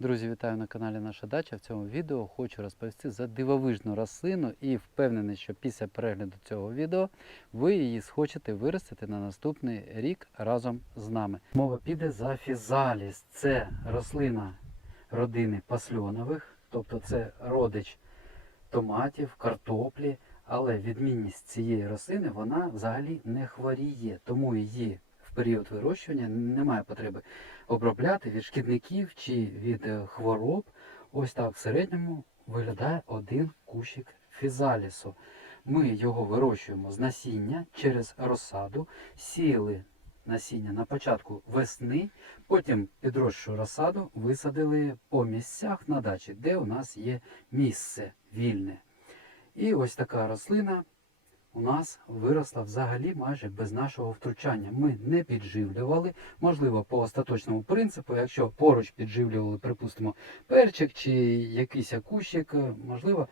Друзі, вітаю на каналі Наша Дача. В цьому відео хочу розповісти за дивовижну рослину і впевнений, що після перегляду цього відео ви її схочете виростити на наступний рік разом з нами. Мова піде за фізаліс. Це рослина родини пасльонових, тобто це родич томатів, картоплі. Але відмінність цієї рослини вона взагалі не хворіє, тому її період вирощування немає потреби обробляти від шкідників чи від е, хвороб. Ось так в середньому виглядає один кущик фізалісу. Ми його вирощуємо з насіння через розсаду, сіяли насіння на початку весни, потім підросшу розсаду висадили по місцях на дачі, де у нас є місце вільне. І ось така рослина у нас виросла взагалі майже без нашого втручання. Ми не підживлювали, можливо, по остаточному принципу, якщо поруч підживлювали, припустимо, перчик чи якийсь кущик, е, можливо,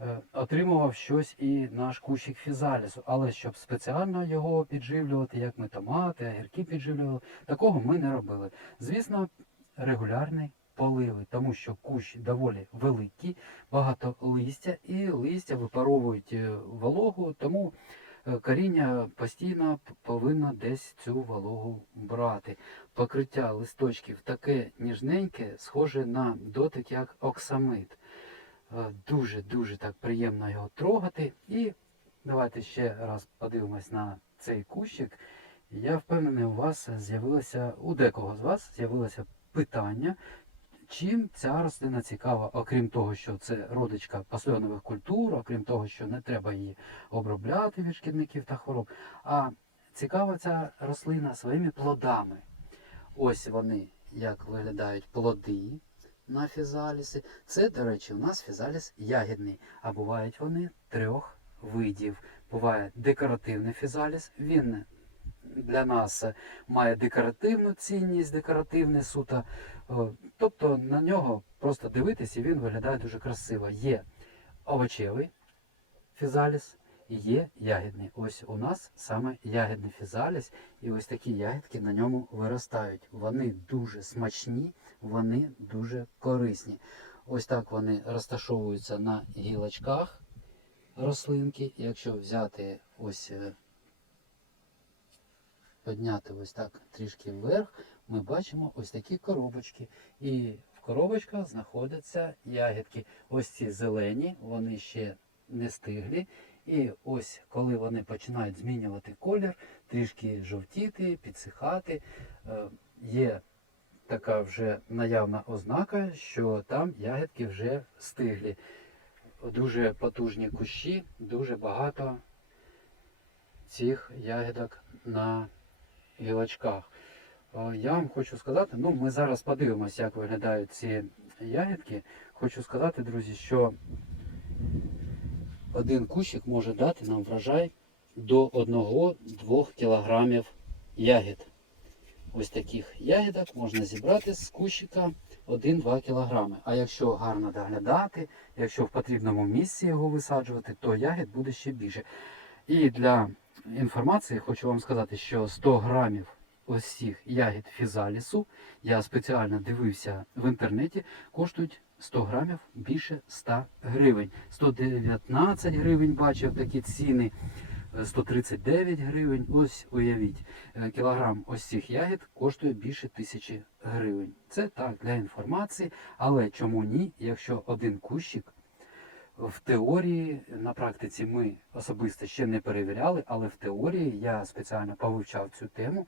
е, отримував щось і наш кущик фізалісу. Але щоб спеціально його підживлювати, як ми томати, огірки підживлювали, такого ми не робили. Звісно, регулярний поливи, тому що кущ доволі великий, багато листя, і листя випаровують е, вологу, тому е, коріння постійно повинно десь цю вологу брати. Покриття листочків таке ніжненьке, схоже на дотик як оксамит. Дуже-дуже так приємно його трогати. І давайте ще раз подивимось на цей кущик. Я впевнений, у вас з'явилося, у декого з вас з'явилося питання, чим ця рослина цікава, окрім того, що це родичка пасльонових культур, окрім того, що не треба її обробляти від шкідників та хвороб. А цікава ця рослина своїми плодами. Ось вони, як виглядають плоди на фізалісі. Це, до речі, у нас фізаліс ягідний, а бувають вони трьох видів. Буває декоративний фізаліс, він для нас має декоративну цінність, декоративний суто. Тобто на нього просто дивитись і він виглядає дуже красиво. Є овочевий фізаліс і є ягідний. Ось у нас саме ягідний фізаліс, і ось такі ягідки на ньому виростають. Вони дуже смачні, вони дуже корисні. Ось так вони розташовуються на гілочках рослинки. Якщо взяти ось е, підняти ось так трішки вверх, ми бачимо ось такі коробочки. І в коробочках знаходяться ягідки. Ось ці зелені, вони ще не стиглі. І ось коли вони починають змінювати колір, трішки жовтіти, підсихати, е, є така вже наявна ознака, що там ягідки вже стиглі. Дуже потужні кущі, дуже багато цих ягідок на гілочках. Е, Я вам хочу сказати, ну ми зараз подивимося, як виглядають ці ягідки. Хочу сказати, друзі, що один кущик може дати нам врожай до 1-2 кілограмів ягід. Ось таких ягідок можна зібрати з кущика 1-2 кілограми. А якщо гарно доглядати, якщо в потрібному місці його висаджувати, то ягід буде ще більше. І для інформації хочу вам сказати, що 100 грамів ось цих ягід фізалісу, я спеціально дивився в інтернеті, коштують 100 грамів більше 100 гривень. 119 гривень бачив такі ціни. е, 139 гривень. Ось уявіть, е, кілограм ось цих ягід коштує більше тисячі гривень. Це так для інформації, але чому ні, якщо один кущик в теорії, на практиці ми особисто ще не перевіряли, але в теорії я спеціально повивчав цю тему.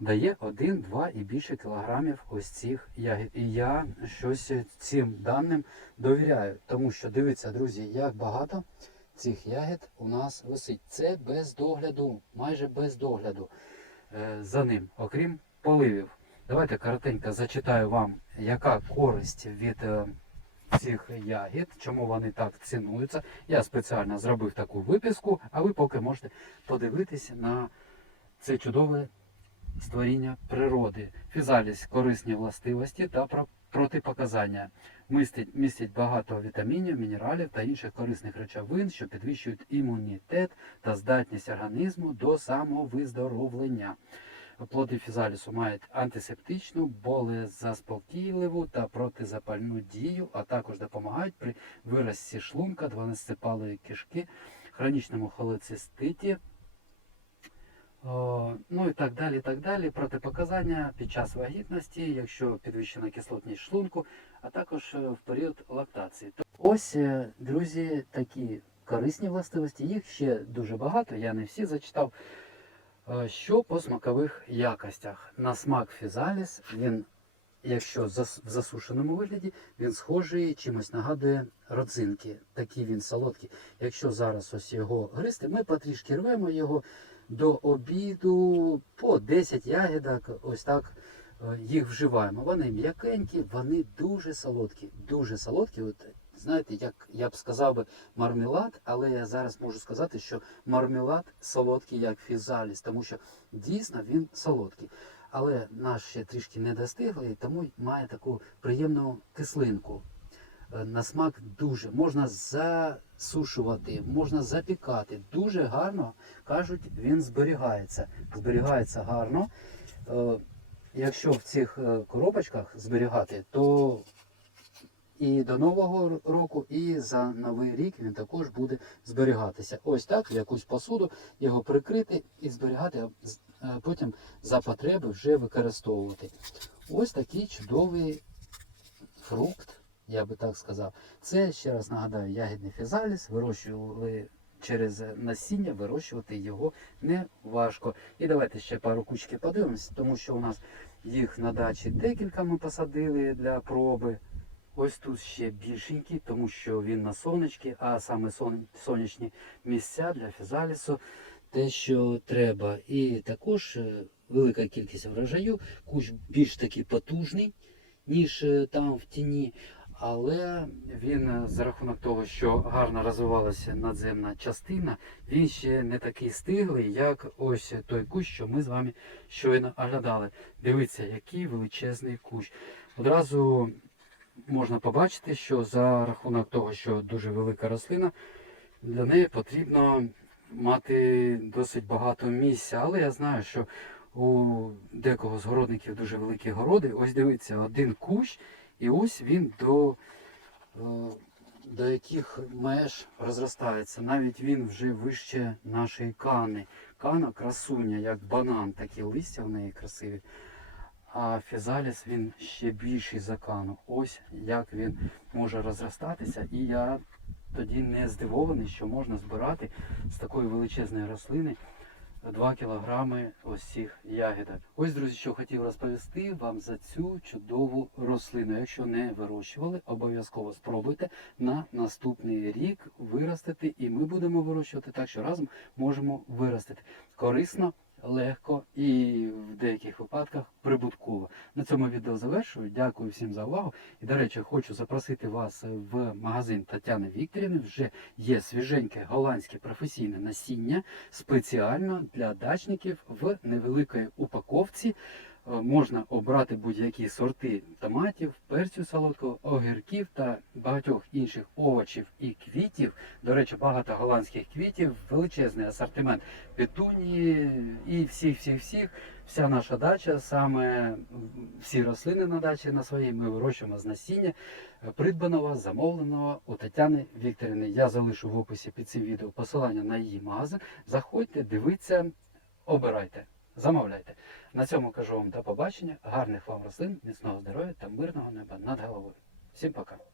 Дає 1, 2 і більше кілограмів ось цих ягід. І я щось цим даним довіряю. Тому що дивіться, друзі, як багато цих ягід у нас висить. Це без догляду, майже без догляду е, за ним, окрім поливів. Давайте коротенько зачитаю вам, яка користь від е, цих ягід, чому вони так цінуються. Я спеціально зробив таку виписку, а ви поки можете подивитися на це чудове створіння природи. Фізаліс корисні властивості та протипоказання. Містить, містить багато вітамінів, мінералів та інших корисних речовин, що підвищують імунітет та здатність організму до самовиздоровлення. Плоди фізалісу мають антисептичну, болезаспокійливу та протизапальну дію, а також допомагають при виразці шлунка, 12-палої кишки, хронічному холециститі, ну і так далі, так далі. Протипоказання під час вагітності, якщо підвищена кислотність шлунку, а також е, в період лактації. Ось, е, друзі, такі корисні властивості. Їх ще дуже багато, я не всі зачитав. Що по смакових якостях? На смак фізаліс, він, якщо в засушеному вигляді, він схожий, чимось нагадує родзинки. Такий він солодкий. Якщо зараз ось його гристи, ми потрішки рвемо його до обіду по 10 ягідок, ось так е, їх вживаємо. Вони м'якенькі, вони дуже солодкі. Дуже солодкі. От, знаєте, як я б сказав би мармелад, але я зараз можу сказати, що мармелад солодкий, як фізаліс, тому що дійсно він солодкий. Але наш ще трішки не достиглий, тому має таку приємну кислинку. Е, На смак дуже можна засушувати, можна запікати. Дуже гарно кажуть, він зберігається. Зберігається гарно. Е, Якщо в цих е, коробочках зберігати, то і до Нового року, і за Новий рік він також буде зберігатися. Ось так, якусь посуду його прикрити і зберігати, а е, потім за потреби вже використовувати. Ось такий чудовий фрукт, я би так сказав. Це, ще раз нагадаю, ягідний фізаліс, вирощували через насіння, вирощувати його не важко. І давайте ще пару кучки подивимось, тому що у нас їх на дачі декілька ми посадили для проби. Ось тут ще більшенький, тому що він на сонечки, а саме сон- сонячні місця для фізалісу те, що треба. І також е, велика кількість врожаю, кущ більш такий потужний, ніж е, там в тіні. Але він е, за рахунок того, що гарно розвивалася надземна частина, він ще не такий стиглий, як ось той кущ, що ми з вами щойно оглядали. Дивіться, який величезний кущ. Одразу можна побачити, що за рахунок того, що дуже велика рослина, для неї потрібно мати досить багато місця. Але я знаю, що у декого з городників дуже великі городи. Ось дивіться, один кущ, і ось він до, е, до яких меж розростається. Навіть він вже вище нашої кани. Кана красуня, як банан, такі листя в неї красиві. А фізаліс він ще більший за кану. Ось як він може розростатися. І я тоді не здивований, що можна збирати з такої величезної рослини 2 кілограми ось цих ягідок. Ось, друзі, що хотів розповісти вам за цю чудову рослину. Якщо не вирощували, обов'язково спробуйте на наступний рік виростити, і ми будемо вирощувати так, що разом можемо виростити корисно. Легко і в деяких випадках прибутково. На цьому відео завершую. Дякую всім за увагу. І, до речі, хочу запросити вас в магазин Тетяни Вікторівни. Вже є свіженьке голландське професійне насіння спеціально для дачників в невеликій упаковці. Е, Можна обрати будь-які сорти томатів, перцю солодкого, огірків та багатьох інших овочів і квітів. До речі, багато голландських квітів, величезний асортимент петунії і всіх, всіх, всіх. Вся наша дача, саме всі рослини на дачі на своїй ми вирощуємо з насіння, е, придбаного, замовленого у Тетяни Вікторівни. Я залишу в описі під цим відео посилання на її магазин. Заходьте, дивіться, обирайте, замовляйте. На цьому кажу вам до побачення, гарних вам рослин, міцного здоров'я та мирного неба над головою. Всім пока!